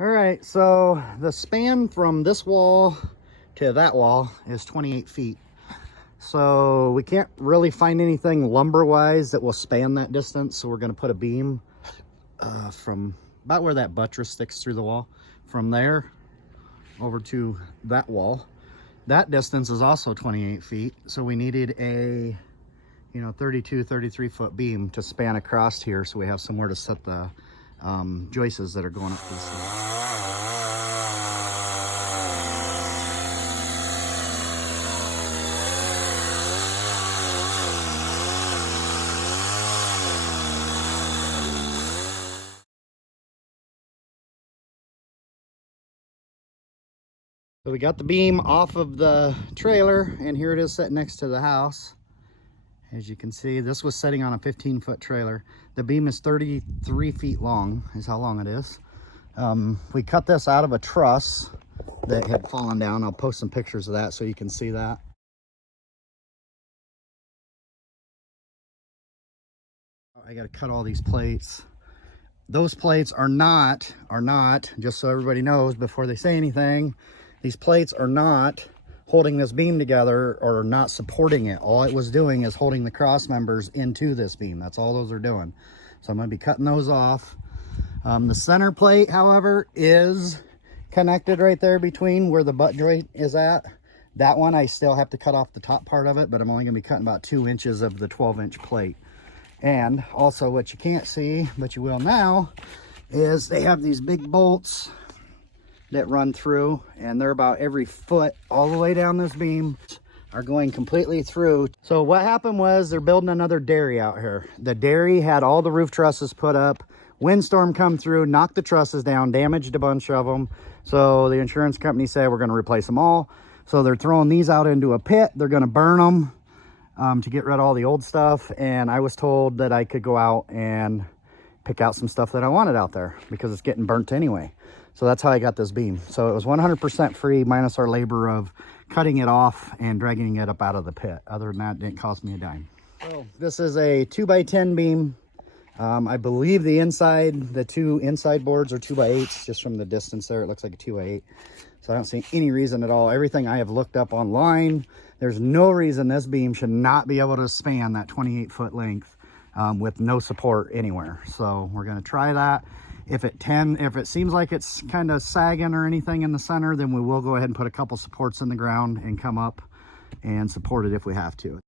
All right, so the span from this wall to that wall is 28 feet. So we can't really find anything lumber-wise that will span that distance. So we're gonna put a beam from about where that buttress sticks through the wall, from there over to that wall. That distance is also 28 feet. So we needed a 32, 33 foot beam to span across here, so we have somewhere to set the joists that are going up to the ceiling. So we got the beam off of the trailer, and here it is sitting next to the house. As you can see, this was sitting on a 15-foot trailer. The beam is 33 feet long, is how long it is. We cut this out of a truss that had fallen down. I'll post some pictures of that so you can see that. I got to cut all these plates. Those plates are not, just so everybody knows before they say anything, these plates are not holding this beam together or not supporting it. All it was doing is holding the cross members into this beam. That's all those are doing. So I'm going to be cutting those off. The center plate, however, is connected right there between where the butt joint is at. That one I still have to cut off the top part of it, but I'm only going to be cutting about 2 inches of the 12-inch plate. And also what you can't see, but you will now, is they have these big bolts that run through, and they're about every foot all the way down this beam, are going completely through. So what happened was they're building another dairy out here. The dairy had all the roof trusses put up. Windstorm come through, knocked the trusses down, damaged a bunch of them. So the insurance company said we're going to replace them all. So they're throwing these out into a pit. They're going to burn them to get rid of all the old stuff. And I was told that I could go out and pick out some stuff that I wanted out there because it's getting burnt anyway. So that's how I got this beam. So it was 100% free minus our labor of cutting it off and dragging it up out of the pit. Other than that, it didn't cost me a dime. So this is a 2x10 beam. I believe the two inside boards are 2x8s. Just from the distance there, it looks like a 2x8. So I don't see any reason at all. Everything I have looked up online, there's no reason this beam should not be able to span that 28-foot length with no support anywhere. So we're going to try that. If it seems like it's kind of sagging or anything in the center, then we will go ahead and put a couple supports in the ground and come up and support it if we have to.